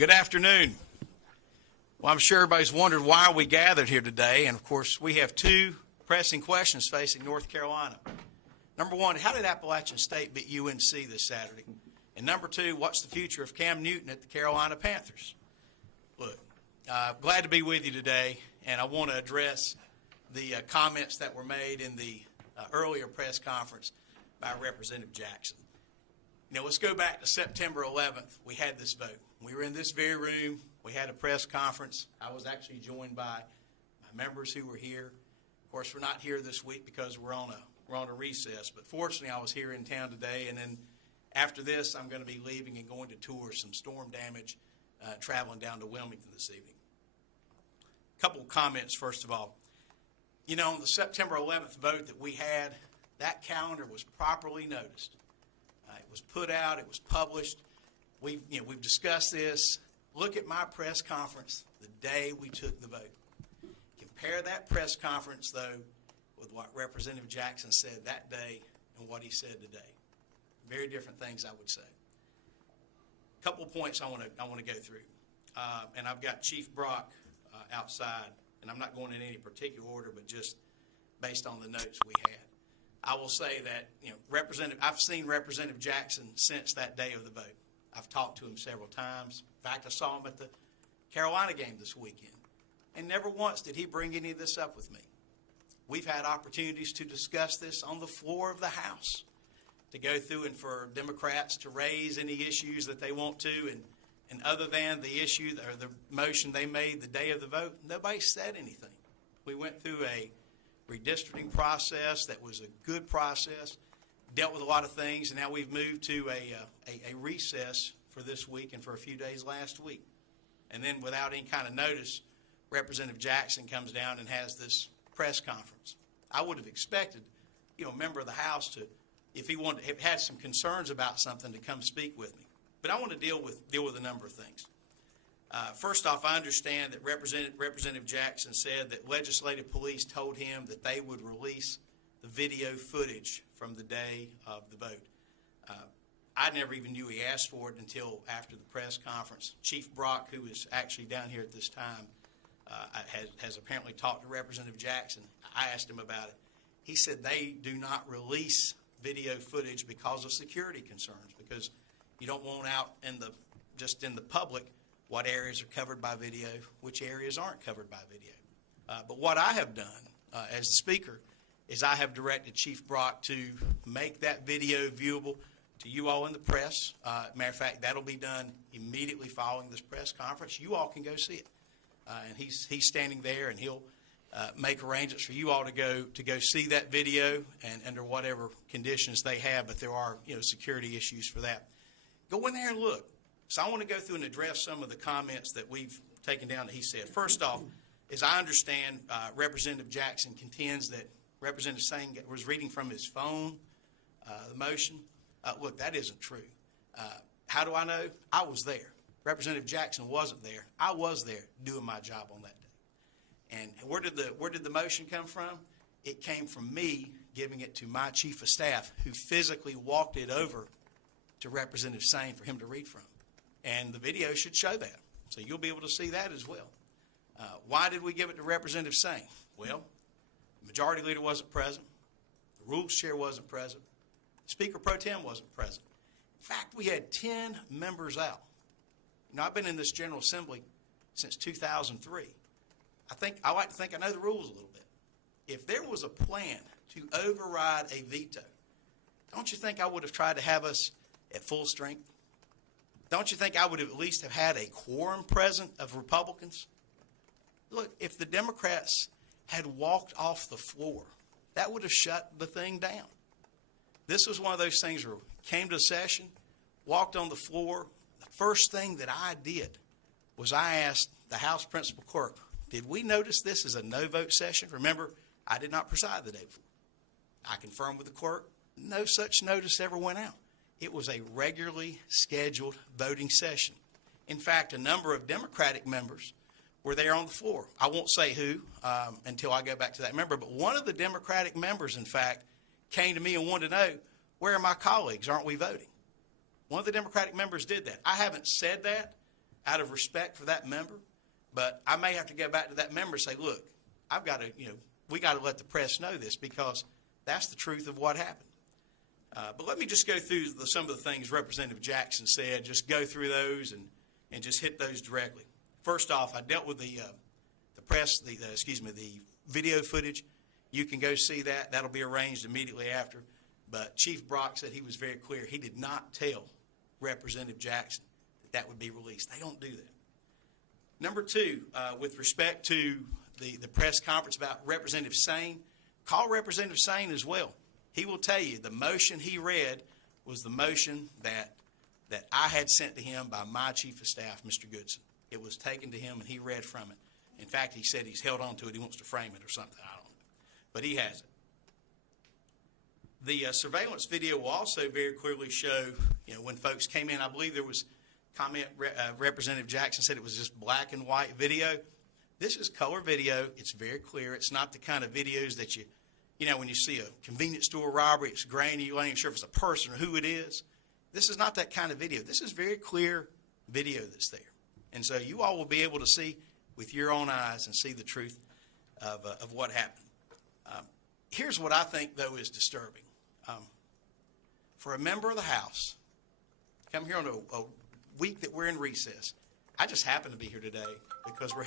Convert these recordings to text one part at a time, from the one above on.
Good afternoon. Well, I'm sure everybody's wondered why we gathered here today, and of course we have two pressing questions facing North Carolina. Number one, how did Appalachian State beat UNC this Saturday? And number two, what's the future of Cam Newton at the Carolina Panthers? Look, glad to be with you today, and I want to address the comments that were made in the earlier press conference by Representative Jackson. Let's go back to September 11th. We had this vote. We were in this very room. We had a press conference. I was actually joined by my members who were here. Of course, we're not here this week because we're on a recess, but fortunately I was here in town today, and then after this I'm going to be leaving and going to tour some storm damage, traveling down to Wilmington this evening. A couple of comments first of all. On the September 11th vote that we had, that calendar was properly noticed. It was put out. It was published. We've discussed this. Look at my press conference the day we took the vote. Compare that press conference, though, with what Representative Jackson said that day and what he said today. Very different things, I would say. A couple of points I want to go through, and I've got Chief Brock outside, and I'm not going in any particular order, but just based on the notes we had. I will say that I've seen Representative Jackson since that day of the vote. I've talked to him several times. In fact, I saw him at the Carolina game this weekend, and never once did he bring any of this up with me. We've had opportunities to discuss this on the floor of the House, to go through and for Democrats to raise any issues that they want to, and other than the issue or the motion they made the day of the vote, nobody said anything. We went through a redistricting process that was a good process, dealt with a lot of things, and now we've moved to a recess for this week and for a few days last week. And then without any kind of notice, Representative Jackson comes down and has this press conference. I would have expected, a member of the House to, if he had some concerns about something, to come speak with me. But I want to deal with a number of things. First off, I understand that Representative Jackson said that legislative police told him that they would release the video footage from the day of the vote. I never even knew he asked for it until after the press conference. Chief Brock, who is actually down here at this time, has apparently talked to Representative Jackson. I asked him about it. He said they do not release video footage because of security concerns, because you don't want out in the public what areas are covered by video, which areas aren't covered by video. But what I have done as the Speaker is I have directed Chief Brock to make that video viewable to you all in the press. Matter of fact, that'll be done immediately following this press conference. You all can go see it. And he's standing there, and he'll make arrangements for you all to go see that video and under whatever conditions they have, but there are security issues for that. Go in there and look. So I want to go through and address some of the comments that we've taken down that he said. First off, as I understand, Representative Jackson contends that Representative Singh was reading from his phone the motion. Look, that isn't true. How do I know? I was there. Representative Jackson wasn't there. I was there doing my job on that day. And where did the motion come from? It came from me giving it to my chief of staff, who physically walked it over to Representative Singh for him to read from. And the video should show that. So you'll be able to see that as well. Why did we give it to Representative Singh? Well, the majority leader wasn't present. The rules chair wasn't present. Speaker Pro Tem wasn't present. In fact, we had 10 members out. I've been in this General Assembly since 2003. I like to think I know the rules a little bit. If there was a plan to override a veto, don't you think I would have tried to have us at full strength? Don't you think I would have at least have had a quorum present of Republicans? Look, if the Democrats had walked off the floor, that would have shut the thing down. This was one of those things where came to session, walked on the floor. The first thing that I did was I asked the House Principal Clerk, did we notice this as a no-vote session? Remember, I did not preside the day before. I confirmed with the clerk, no such notice ever went out. It was a regularly scheduled voting session. In fact, a number of Democratic members were there on the floor. I won't say who until I go back to that member, but one of the Democratic members, in fact, came to me and wanted to know, where are my colleagues? Aren't we voting? One of the Democratic members did that. I haven't said that out of respect for that member, but I may have to go back to that member and say, look, I've got to, we got to let the press know this because that's the truth of what happened. But let me just go through some of the things Representative Jackson said, just go through those and just hit those directly. First off, I dealt with the video footage. You can go see that. That'll be arranged immediately after. But Chief Brock said he was very clear. He did not tell Representative Jackson that would be released. They don't do that. Number two, with respect to the press conference about Representative Sane, call Representative Sane as well. He will tell you the motion he read was the motion that I had sent to him by my Chief of Staff, Mr. Goodson. It was taken to him and he read from it. In fact, he said he's held on to it. He wants to frame it or something. I don't know. But he has it. The surveillance video will also very clearly show, when folks came in, I believe there was comment, Representative Jackson said it was just black and white video. This is color video. It's very clear. It's not the kind of videos that when you see a convenience store robbery, it's grainy, you ain't even sure if it's a person or who it is. This is not that kind of video. This is very clear video that's there. And so you all will be able to see with your own eyes and see the truth of what happened. Here's what I think, though, is disturbing. For a member of the House, come here on a week that we're in recess. I just happen to be here today because we're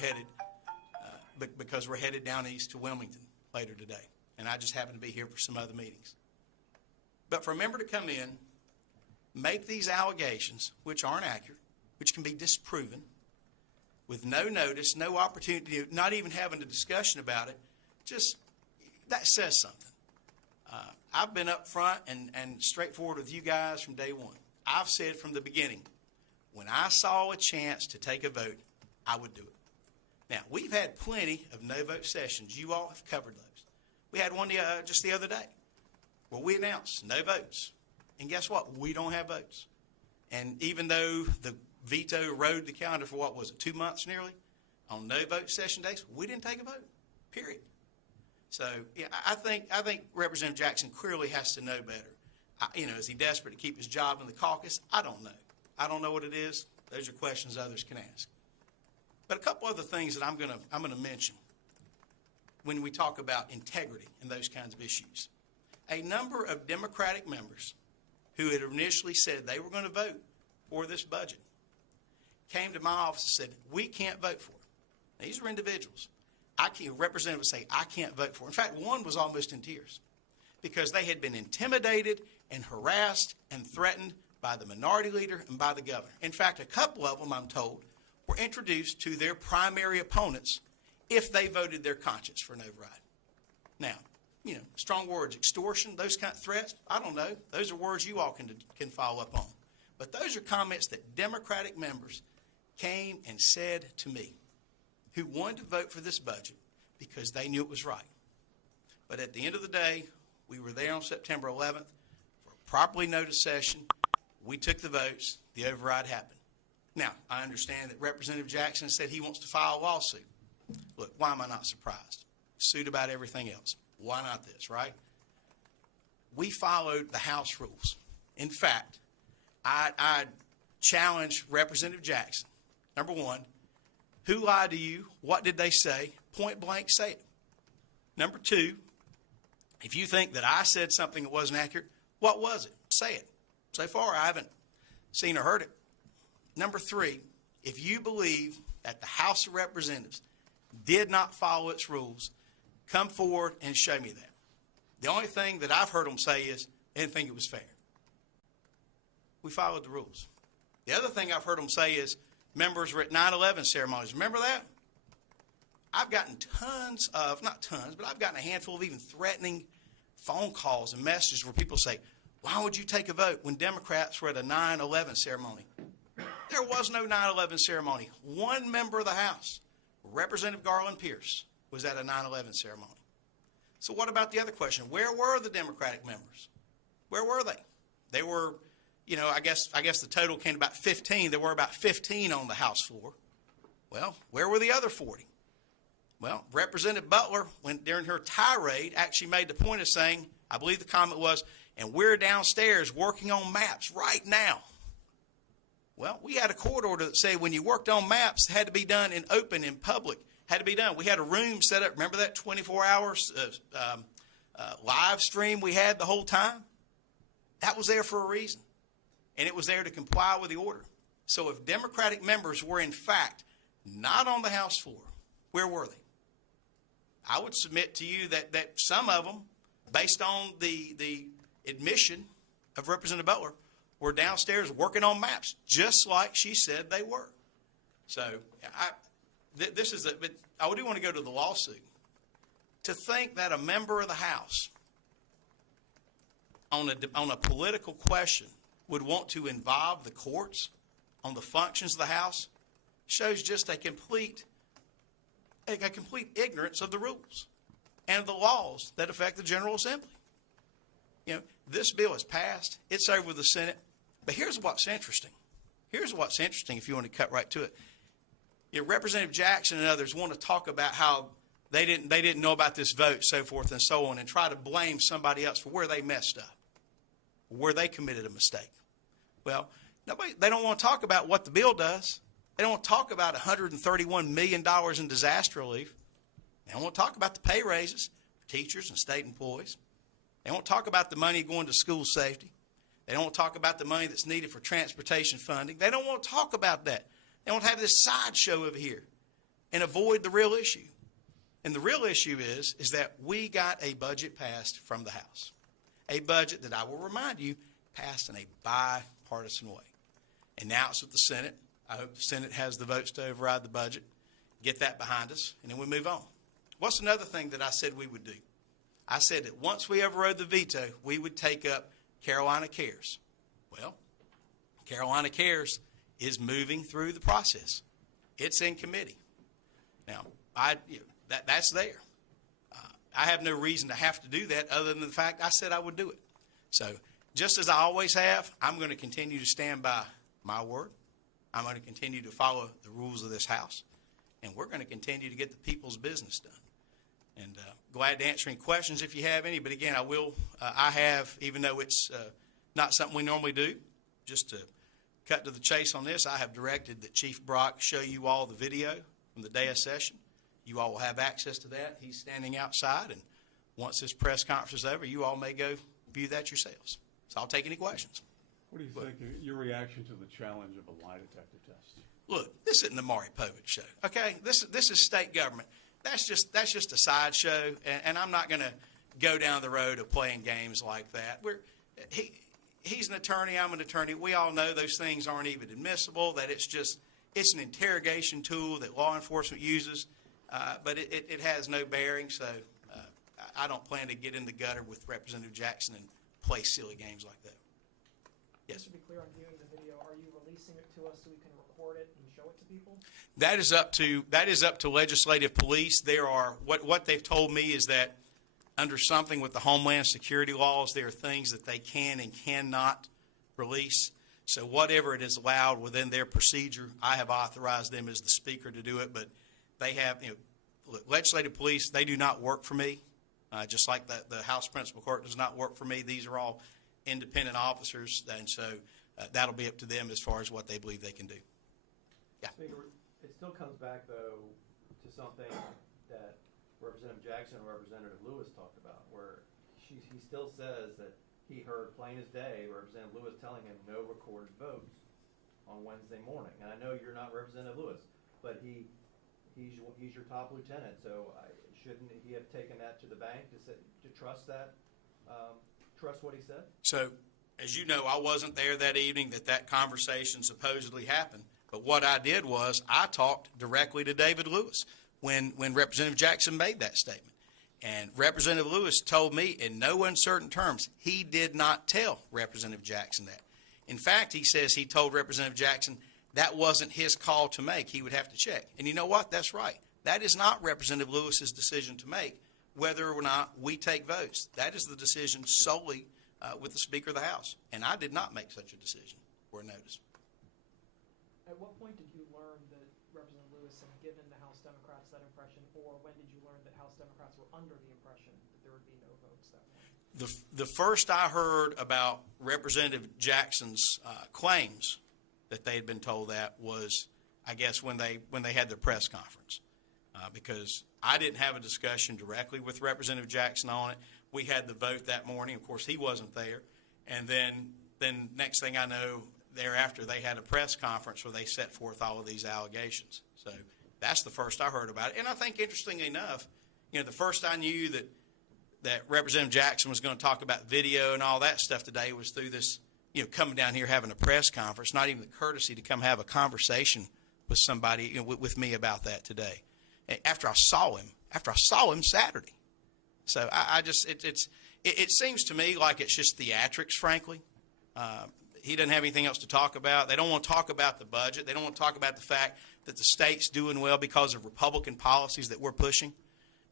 headed down east to Wilmington later today. And I just happen to be here for some other meetings. But for a member to come in, make these allegations, which aren't accurate, which can be disproven, with no notice, no opportunity, not even having a discussion about it, just that says something. I've been up front and straightforward with you guys from day one. I've said from the beginning, when I saw a chance to take a vote, I would do it. Now, we've had plenty of no-vote sessions. You all have covered those. We had one just the other day where we announced no votes. And guess what? We don't have votes. And even though the veto rode the calendar for 2 months nearly, on no-vote session days, we didn't take a vote, period. So, yeah, I think Representative Jackson clearly has to know better. Is he desperate to keep his job in the caucus? I don't know. I don't know what it is. Those are questions others can ask. But a couple other things that I'm gonna mention when we talk about integrity and those kinds of issues. A number of Democratic members who had initially said they were going to vote for this budget came to my office and said, we can't vote for it. Now, these are individuals. Representatives say, I can't vote for it. In fact, one was almost in tears because they had been intimidated and harassed and threatened by the minority leader and by the governor. In fact, a couple of them, I'm told, were introduced to their primary opponents if they voted their conscience for an override. Now, strong words, extortion, those kind of threats, I don't know. Those are words you all can follow up on. But those are comments that Democratic members came and said to me who wanted to vote for this budget because they knew it was right. But at the end of the day, we were there on September 11th for a properly noticed session. We took the votes. The override happened. Now, I understand that Representative Jackson said he wants to file a lawsuit. Look, why am I not surprised? Sued about everything else. Why not this, right? We followed the House rules. In fact, I challenged Representative Jackson. Number one, who lied to you? What did they say? Point blank, say it. Number two, if you think that I said something that wasn't accurate, what was it? Say it. So far, I haven't seen or heard it. Number three, if you believe that the House of Representatives did not follow its rules, come forward and show me that. The only thing that I've heard them say is they didn't think it was fair. We followed the rules. The other thing I've heard them say is members were at 9/11 ceremonies. Remember that? I've gotten I've gotten a handful of even threatening phone calls and messages where people say, why would you take a vote when Democrats were at a 9/11 ceremony? There was no 9/11 ceremony. One member of the House, Representative Garland Pierce, was at a 9/11 ceremony. So what about the other question? Where were the Democratic members? Where were they? They were, I guess the total came to about 15. There were about 15 on the House floor. Well, where were the other 40? Well, Representative Butler, during her tirade, actually made the point of saying, I believe the comment was, and we're downstairs working on maps right now. Well, we had a court order that said when you worked on maps, it had to be done in open, in public, had to be done. We had a room set up. Remember that 24 hours live stream we had the whole time? That was there for a reason, and it was there to comply with the order. So if Democratic members were in fact not on the House floor, where were they? I would submit to you that some of them, based on the admission of Representative Butler, were downstairs working on maps, just like she said they were. So but I do want to go to the lawsuit. To think that a member of the House on a political question would want to involve the courts on the functions of the House shows just a complete ignorance of the rules and the laws that affect the General Assembly. You know, this bill is passed. It's over with the Senate. But here's what's interesting. Here's what's interesting if you want to cut right to it. You know, Representative Jackson and others want to talk about how they didn't know about this vote, so forth and so on, and try to blame somebody else for where they messed up, where they committed a mistake. Well, they don't want to talk about what the bill does. They don't want to talk about $131 million in disaster relief. They don't want to talk about the pay raises for teachers and state employees. They don't want to talk about the money going to school safety. They don't want to talk about the money that's needed for transportation funding. They don't want to talk about that. They want to have this sideshow over here and avoid the real issue. And the real issue is that we got a budget passed from the House. A budget that I will remind you passed in a bipartisan way. And now it's with the Senate. I hope the Senate has the votes to override the budget, get that behind us, and then we move on. What's another thing that I said we would do? I said that once we overrode the veto, we would take up Carolina Cares. Well, Carolina Cares is moving through the process. It's in committee. Now, that's there. I have no reason to have to do that other than the fact I said I would do it. So just as I always have, I'm going to continue to stand by my word. I'm going to continue to follow the rules of this House, and we're going to continue to get the people's business done. And glad to answer any questions if you have any. But again, I have, even though it's not something we normally do, just to cut to the chase on this, I have directed that Chief Brock show you all the video from the day of session. You all will have access to that. He's standing outside, and once this press conference is over, you all may go view that yourselves. So I'll take any questions. What do you think your reaction to the challenge of a lie detector test? Look, this isn't the Maury Povich show, okay? This is state government. That's just a sideshow, and I'm not going to go down the road of playing games like that. He's an attorney, I'm an attorney. We all know those things aren't even admissible, that it's an interrogation tool that law enforcement uses, but it has no bearing, so I don't plan to get in the gutter with Representative Jackson and play silly games like that. Yes? Just to be clear on viewing the video, are you releasing it to us so we can record it and show it to people? That is up to legislative police. There are what they've told me is that under something with the Homeland Security laws, there are things that they can and cannot release. So whatever it is allowed within their procedure, I have authorized them as the speaker to do it. But they have, look, legislative police, they do not work for me. Just like the House Principal Court does not work for me. These are all independent officers, and so that'll be up to them as far as what they believe they can do. Yeah. Speaker, it still comes back, though, to something that Representative Jackson and Representative Lewis talked about, where he still says that he heard plain as day Representative Lewis telling him no recorded votes on Wednesday morning. And I know you're not Representative Lewis, but he's your top lieutenant, so shouldn't he have taken that to the bank to trust that, trust what he said? So, as you know, I wasn't there that evening that conversation supposedly happened. But what I did was I talked directly to David Lewis when Representative Jackson made that statement. And Representative Lewis told me in no uncertain terms he did not tell Representative Jackson that. In fact, he says he told Representative Jackson that wasn't his call to make. He would have to check. And you know what? That's right. That is not Representative Lewis's decision to make, whether or not we take votes. That is the decision solely with the Speaker of the House. And I did not make such a decision or a notice. At what point did you learn that Representative Lewis had given the House Democrats that impression, or when did you learn that House Democrats were under the impression that there would be no votes that morning? The first I heard about Representative Jackson's claims that they had been told that was, I guess, when they had their press conference. Because I didn't have a discussion directly with Representative Jackson on it. We had the vote that morning. Of course, he wasn't there. And then next thing I know, thereafter, they had a press conference where they set forth all of these allegations. So that's the first I heard about it. And I think, interestingly enough, the first I knew that Representative Jackson was going to talk about video and all that stuff today was through this, coming down here having a press conference, not even the courtesy to come have a conversation with somebody, with me about that today. After I saw him Saturday. So it seems to me like it's just theatrics, frankly. He doesn't have anything else to talk about. They don't want to talk about the budget. They don't want to talk about the fact that the state's doing well because of Republican policies that we're pushing,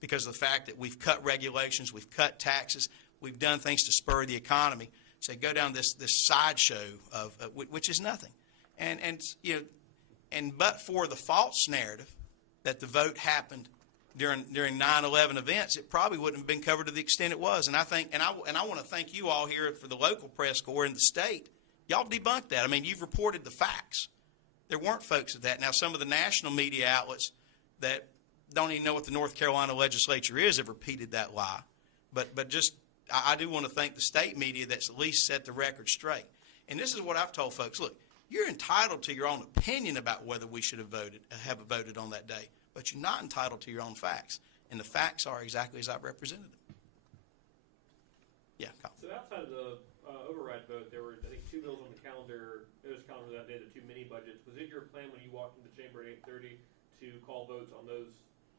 because of the fact that we've cut regulations, we've cut taxes, we've done things to spur the economy. So they go down this sideshow of which is nothing. And but for the false narrative that the vote happened during 9/11 events, it probably wouldn't have been covered to the extent it was. And I want to thank you all here for the local press corps in the state. Y'all debunked that. I mean, you've reported the facts. There weren't folks at that. Now, some of the national media outlets that don't even know what the North Carolina legislature is have repeated that lie. But just I do want to thank the state media that's at least set the record straight. And this is what I've told folks. Look, you're entitled to your own opinion about whether we should have voted on that day, but you're not entitled to your own facts. And the facts are exactly as I've represented them. Yeah, Kyle. So outside of the override vote, there were, I think, 2 bills on the calendar. There was a calendar that day, the 2 mini budgets. Was it your plan when you walked into the chamber at 8:30 to call votes on those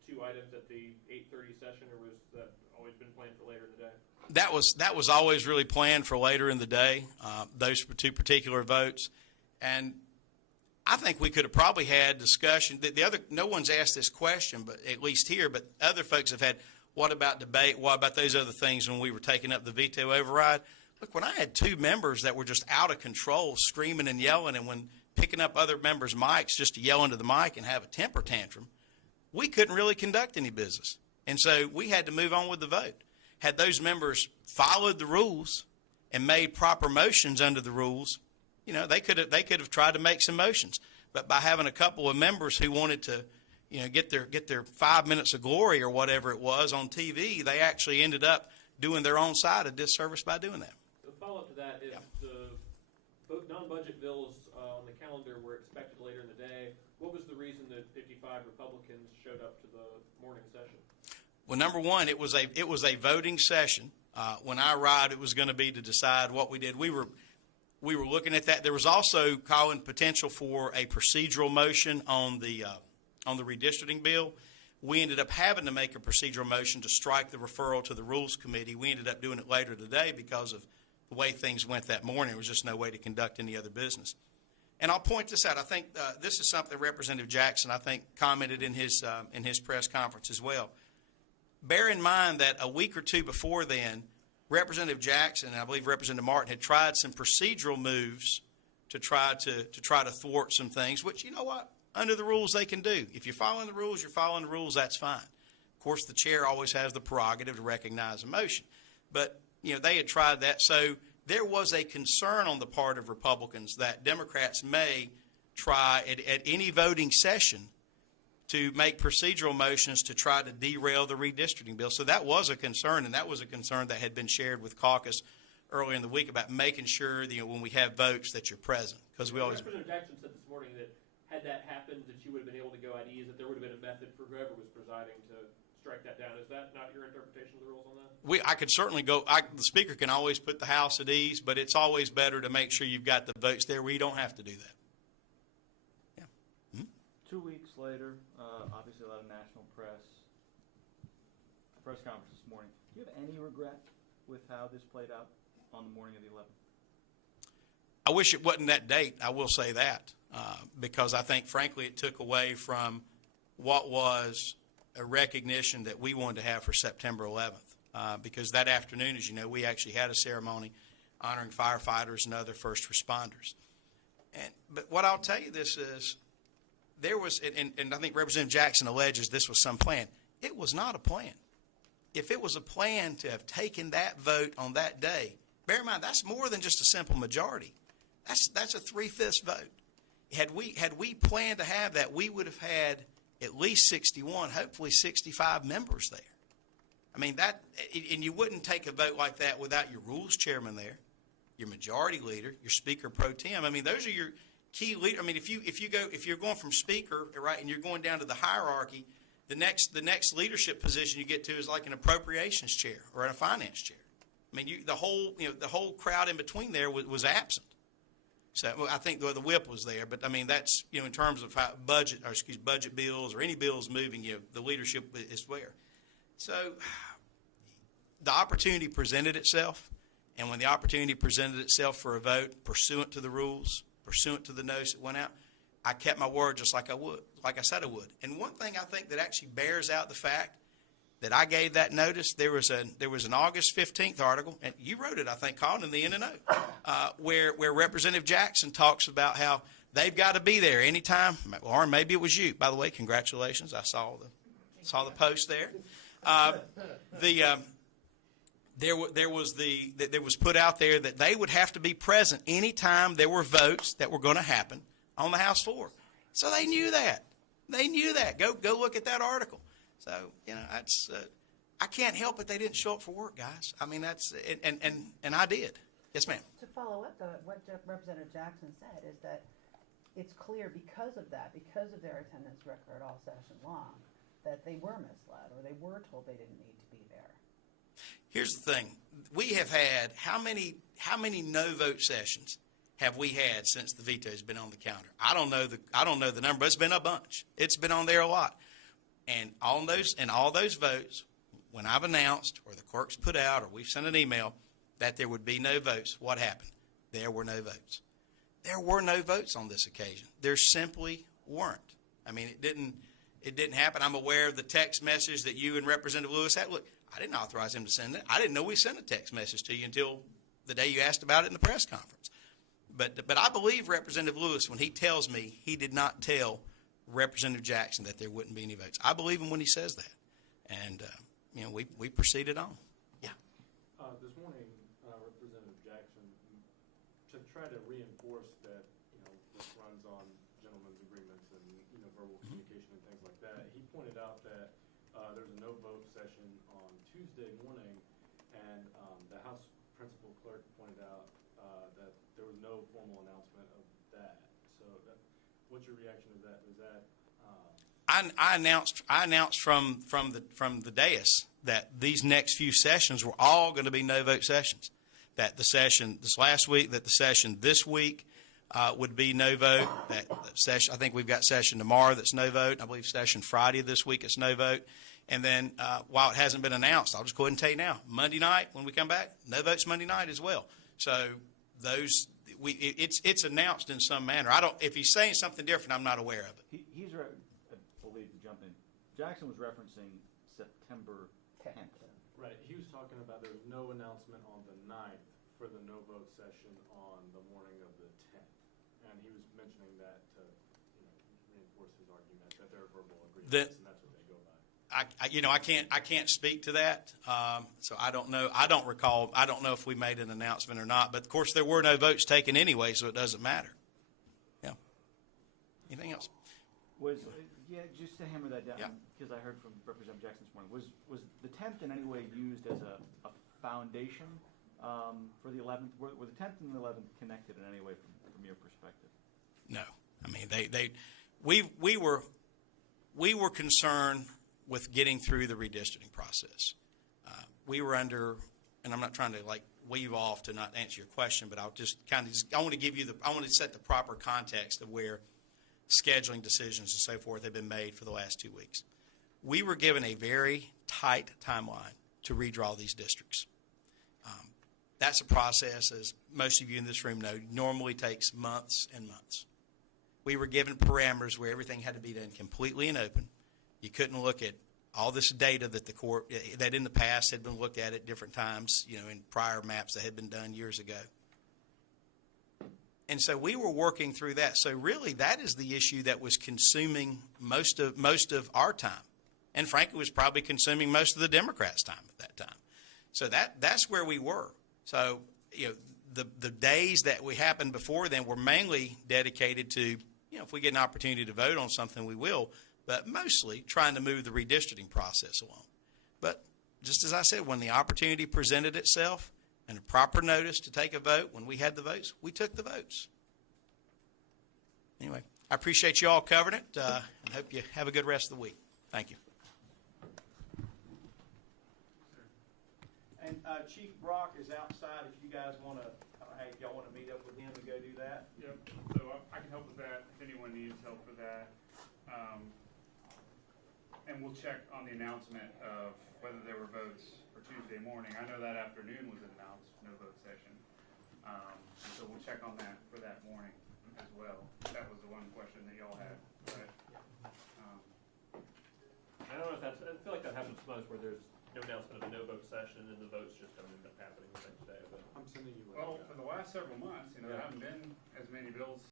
2 items at the 8:30 session, or was that always been planned for later in the day? That was always really planned for later in the day. Those 2 particular votes. And I think we could have probably had discussion. No one's asked this question, but at least here, but other folks have had, what about debate? What about those other things when we were taking up the veto override? Look, when I had 2 members that were just out of control, screaming and yelling, and when picking up other members' mics just to yell into the mic and have a temper tantrum, we couldn't really conduct any business. And so we had to move on with the vote. Had those members followed the rules and made proper motions under the rules, they could have tried to make some motions. But by having a couple of members who wanted to, get their 5 minutes of glory or whatever it was on TV, they actually ended up doing their own side a disservice by doing that. The follow-up to that is the non-budget bills on the calendar were expected later in the day. What was the reason that 55 Republicans showed up to the morning session? Well, number one, it was a voting session. When I arrived, it was going to be to decide what we did. We were looking at that. There was also, Colin, potential for a procedural motion on the redistricting bill. We ended up having to make a procedural motion to strike the referral to the Rules Committee. We ended up doing it later today because of the way things went that morning. There was just no way to conduct any other business. And I'll point this out. I think this is something Representative Jackson, I think, commented in his press conference as well. Bear in mind that a week or 2 before then, Representative Jackson and I believe Representative Martin had tried some procedural moves to try to thwart some things, which, you know what, under the rules they can do. If you're following the rules, you're following the rules, that's fine. Of course, the chair always has the prerogative to recognize a motion. But, they had tried that. So there was a concern on the part of Republicans that Democrats may try at any voting session to make procedural motions to try to derail the redistricting bill. So that was a concern, and that was a concern that had been shared with caucus earlier in the week about making sure that, when we have votes that you're present. Because we always. Representative Jackson said this morning that had that happened, that you would have been able to go at ease, that there would have been a method for whoever was presiding to strike that down. Is that not your interpretation of the rules on that? I could certainly go. The speaker can always put the House at ease, but it's always better to make sure you've got the votes there where you don't have to do that. 2 weeks later, obviously a lot of national press conference this morning. Do you have any regret with how this played out on the morning of the 11th? I wish it wasn't that date, I will say that, because I think, frankly, it took away from what was a recognition that we wanted to have for September 11th. Because that afternoon, as you know, we actually had a ceremony honoring firefighters and other first responders. But what I'll tell you this is, there was, and I think Representative Jackson alleges this was some plan. It was not a plan. If it was a plan to have taken that vote on that day, bear in mind, that's more than just a simple majority. That's a 3/5 vote. had we planned to have that, we would have had at least 61, hopefully 65 members there. I mean, and you wouldn't take a vote like that without your rules chairman there, your majority leader, your speaker pro tem. I mean, those are your key leaders. I mean, if you're going from speaker, right, and you're going down to the hierarchy, the next leadership position you get to is like an appropriations chair or a finance chair. I mean, the whole crowd in between there was absent. So I think the whip was there, but I mean that's in terms of how budget bills or any bills moving, the leadership is there. So the opportunity presented itself, and when the opportunity presented itself for a vote pursuant to the rules, pursuant to the notice that went out, I kept my word just like I said I would. And one thing I think that actually bears out the fact that I gave that notice, there was an August 15th article, and you wrote it, I think, Colin, in the N&O, where Representative Jackson talks about how they've got to be there anytime. Lauren, maybe it was you. By the way, congratulations. I saw the post there. There was put out there that they would have to be present anytime there were votes that were going to happen on the House floor. So they knew that. Go look at that article. So, that's I can't help it they didn't show up for work, guys. I mean, that's and I did. Yes, ma'am. To follow up, what Representative Jackson said is that it's clear because of their attendance record all session long, that they were misled or they were told they didn't need to be there. Here's the thing: we have had how many no vote sessions have we had since the veto has been on the calendar? I don't know the number, but it's been a bunch. It's been on there a lot. And all those votes, when I've announced or the clerk's put out or we've sent an email that there would be no votes, what happened? There were no votes. There were no votes on this occasion. There simply weren't. I mean, it didn't happen. I'm aware of the text message that you and Representative Lewis had. Look, I didn't authorize him to send it. I didn't know we sent a text message to you until the day you asked about it in the press conference. But I believe Representative Lewis when he tells me he did not tell Representative Jackson that there wouldn't be any votes. I believe him when he says that. And, we proceeded on. Yeah. This morning, Representative Jackson, to try to reinforce that, this runs on gentlemen's agreements and, verbal communication and things like that, he pointed out that there was a no-vote session on Tuesday morning, and the House Principal Clerk pointed out that there was no formal announcement of that. So what's your reaction to that? Is that I announced from the dais that these next few sessions were all going to be no vote sessions. That the session this last week, that the session this week would be no vote. That session, I think we've got session tomorrow that's no vote. I believe session Friday of this week it's no vote. And then while it hasn't been announced, I'll just go ahead and tell you now, Monday night when we come back, no votes Monday night as well. So it's announced in some manner. If he's saying something different, I'm not aware of it. He's right, I believe, to jump in. Jackson was referencing September 10th. right? He was talking about there was no announcement on the 9th for the no-vote session on the morning of the 10th. And he was mentioning that to reinforce his argument that there are verbal agreements, and that's what they go by. I can't speak to that, so I don't know. I don't recall. I don't know if we made an announcement or not. But of course, there were no votes taken anyway, so it doesn't matter. Yeah. Anything else? Just to hammer that down, because I heard from Representative Jackson this morning, was the 10th in any way used as a foundation for the 11th? Were the 10th and the 11th connected in any way from your perspective? No. I mean, we were concerned with getting through the redistricting process. We were under, and I'm not trying to weave off to not answer your question, but I'll just I want to set the proper context of where scheduling decisions and so forth have been made for the last 2 weeks. We were given a very tight timeline to redraw these districts. That's a process, as most of you in this room know, normally takes months and months. We were given parameters where everything had to be done completely and open. You couldn't look at all this data that the court, that in the past had been looked at different times, in prior maps that had been done years ago. And so we were working through that. So really, that is the issue that was consuming most of our time, and frankly, was probably consuming most of the Democrats' time at that time. So that's where we were. So the days that we happened before then were mainly dedicated to if we get an opportunity to vote on something, we will, but mostly trying to move the redistricting process along. But just as I said, when the opportunity presented itself and a proper notice to take a vote, when we had the votes, we took the votes. Anyway, I appreciate you all covering it, and hope you have a good rest of the week. Thank you. And Chief Brock is outside if you guys want to, hey, if y'all want to meet up with him and go do that. Yep, so I can help with that if anyone needs help with that. And we'll check on the announcement of whether there were votes for Tuesday morning. I know that afternoon was announced, no vote session. So we'll check on that for that morning as well. That was the one question that y'all had, but, I don't know if that's, I feel like that happens most where there's no announcement of a no vote session and the votes just don't end up happening the next day, but. I'm sending you. well, for the last several months, there haven't been as many bills